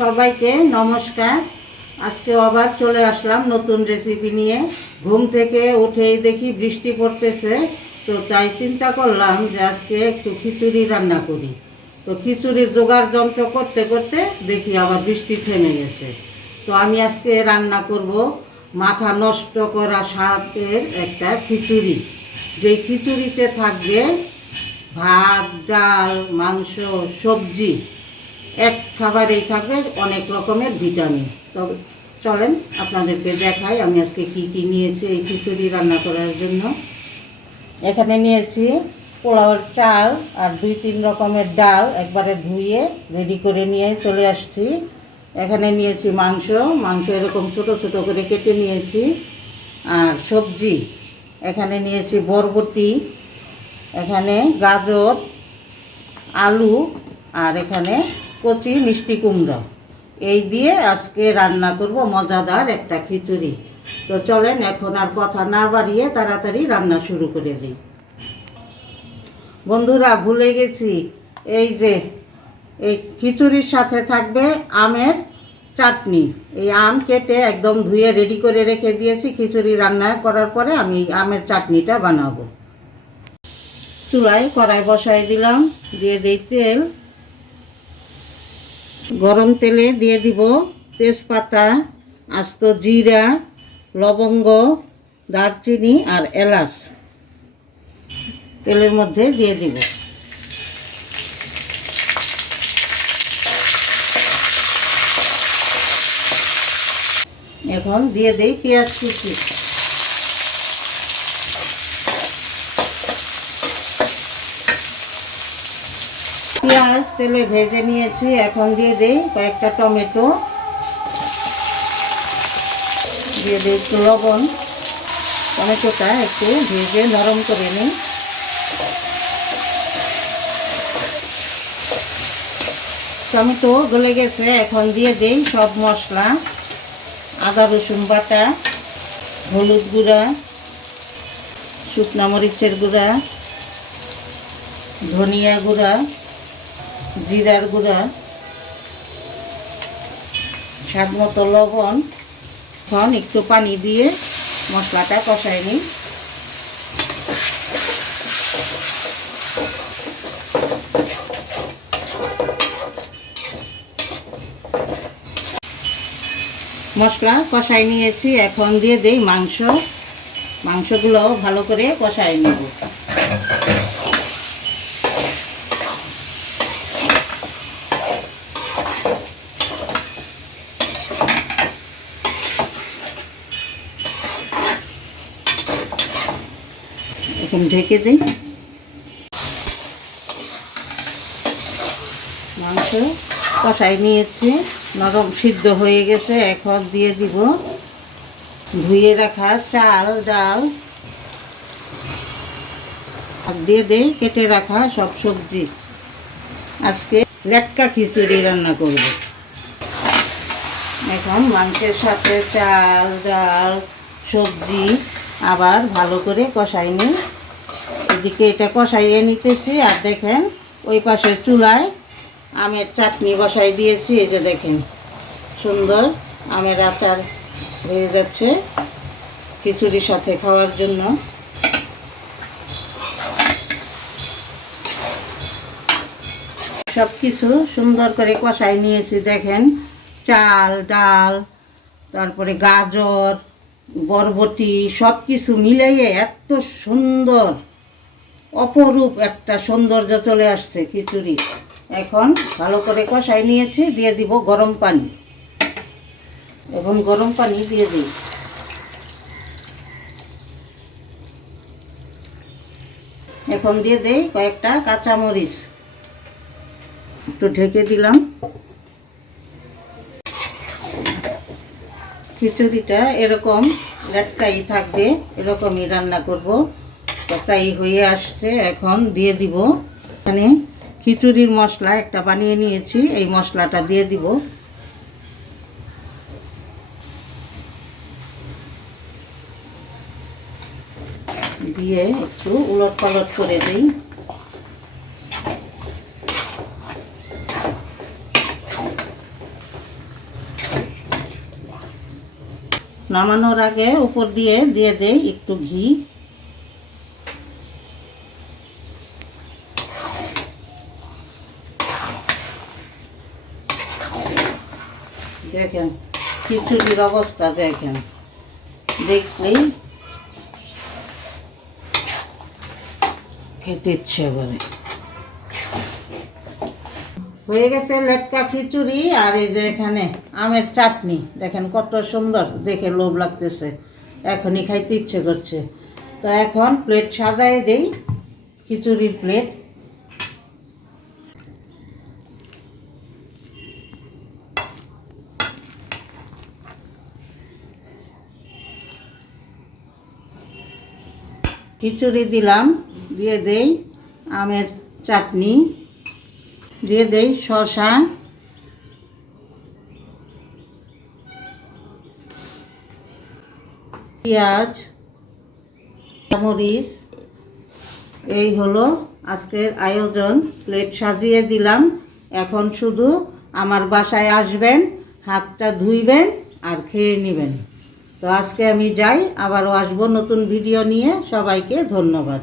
সবাইকে নমস্কার। আজকে আবার চলে আসলাম নতুন রেসিপি নিয়ে। ঘুম থেকে উঠেই দেখি বৃষ্টি পড়তেছে, তো তাই চিন্তা করলাম যে আজকে একটু খিচুড়ি রান্না করি। তো খিচুড়ির জোগাড় যন্ত্র করতে করতে দেখি আবার বৃষ্টি থেমে গেছে। তো আমি আজকে রান্না করব মাথা নষ্ট করা স্বাদের একটা খিচুড়ি। যেই খিচুড়িতে থাকবে ভাত, ডাল, মাংস, সবজি, এক খাবারেই থাকবে অনেক রকমের ভিটামিন। তবে চলেন আপনাদেরকে দেখাই আমি আজকে কি কি নিয়েছি এই খিচুড়ি রান্না করার জন্য। এখানে নিয়েছি পোলাওর চাল আর 2-3 রকমের ডাল, একবারে ধুয়ে রেডি করে নিয়ে চলে আসছি। এখানে নিয়েছি মাংস এরকম ছোট ছোট করে কেটে নিয়েছি। আর সবজি এখানে নিয়েছি বরবটি, এখানে গাজর, আলু, আর এখানে কচি মিষ্টি কুমড়া। এই দিয়ে আজকে রান্না করব মজাদার একটা খিচুড়ি। তো চলেন এখন আর কথা না বাড়িয়ে তাড়াতাড়ি রান্না শুরু করে দিই। বন্ধুরা, ভুলে গেছি, এই যে এই খিচুড়ির সাথে থাকবে আমের চাটনি। এই আম কেটে একদম ধুয়ে রেডি করে রেখে দিয়েছি। খিচুড়ি রান্না করার পরে আমি আমের চাটনিটা বানাবো। চুলায় কড়াই বসাই দিলাম, দিয়ে দিই তেল। গরম তেলে দিয়ে দিব তেজপাতা, আস্ত জিরা, লবঙ্গ, দারচিনি আর এলাচ তেলের মধ্যে দিয়ে দিব। এখন দিয়ে দেই পেঁয়াজ কুচি। পেঁয়াজ তেলে ভেজে নিয়েছি, এখন দিয়ে দেই কয়েকটা টমেটো, দিয়ে দিই একটু লবণ। টমেটোটা একটু ভেজে নরম করে নিই। টমেটো গলে গেছে, এখন দিয়ে দেই সব মশলা। আদা রসুন বাটা, হলুদ গুঁড়া, শুকনো মরিচের গুঁড়া, ধনিয়া গুঁড়া, জিরার গুঁড়া, স্বাদ মতো লবণ। এখন একটু পানি দিয়ে মশলাটা কষাই নিই। মশলা কষাই নিয়েছি, এখন দিয়ে দেই মাংসগুলো ভালো করে কষাই নেব। এখন ঢেকে দিই। মাংস কষাই নিয়েছি, নরম সিদ্ধ হয়ে গেছে। এখন দিয়ে দিব ধুয়ে রাখা চাল, ডাল, আর দিয়ে দেই কেটে রাখা সব সবজি। আজকে লেটকা খিচুড়ি রান্না করব। এখন মাংসের সাথে চাল, ডাল, সবজি আবার ভালো করে কষাই নিই। এদিকে এটা কষাইয়ে নিতেছি, আর দেখেন ওই পাশের চুলায় আমের চাটনি বসাই দিয়েছি। এই যে দেখেন সুন্দর আমের আচার হয়ে যাচ্ছে খিচুড়ির সাথে খাওয়ার জন্য। সব কিছু সুন্দর করে কষাই নিয়েছি। দেখেন চাল, ডাল, তারপরে গাজর, বরবটি সব কিছু মিলিয়ে এত সুন্দর অপরূপ একটা সৌন্দর্য চলে আসছে খিচুড়ি। এখন ভালো করে কষাই নিয়েছি, দিয়ে দিব গরম পানি। এখন গরম পানি দিয়ে দিই। এখন দিয়ে দেই কয়েকটা কাঁচামরিচ, একটু ঢেকে দিলাম। খিচুড়িটা এরকম লেটকাই থাকবে, এরকমই রান্না করব। প্রায় হয়ে আসছে, এখন দিয়ে দিব এখানে খিচুড়ির মশলা একটা বানিয়ে নিয়েছি, এই মশলাটা দিয়ে দিব। দিয়ে একটু উলট পালট করে দিই। নামানোর আগে উপর দিয়ে দিয়ে দেই একটু ঘি। দেখেন খিচুড়ির অবস্থা, দেখেন দেখলেই খেতে ইচ্ছে করে। হয়ে গেছে লেটকা খিচুড়ি। আর এই যে এখানে আমের চাটনি, দেখেন কত সুন্দর, দেখে লোভ লাগতেছে, এখনই খাইতে ইচ্ছে করছে। তো এখন প্লেট সাজাই দেই, খিচুড়ির প্লেট। খিচুড়ি দিলাম, দিয়ে দেই আমের চাটনি, দিয়ে দেই শসা, পেঁয়াজ, মরিচ। এই হলো আজকের আয়োজন। প্লেট সাজিয়ে দিলাম। এখন শুধু আমার বাসায় আসবেন, হাতটা ধুইবেন আর খেয়ে নেবেন। তো আজকে আমি যাই, আবারও আসবো নতুন ভিডিও নিয়ে। সবাইকে ধন্যবাদ।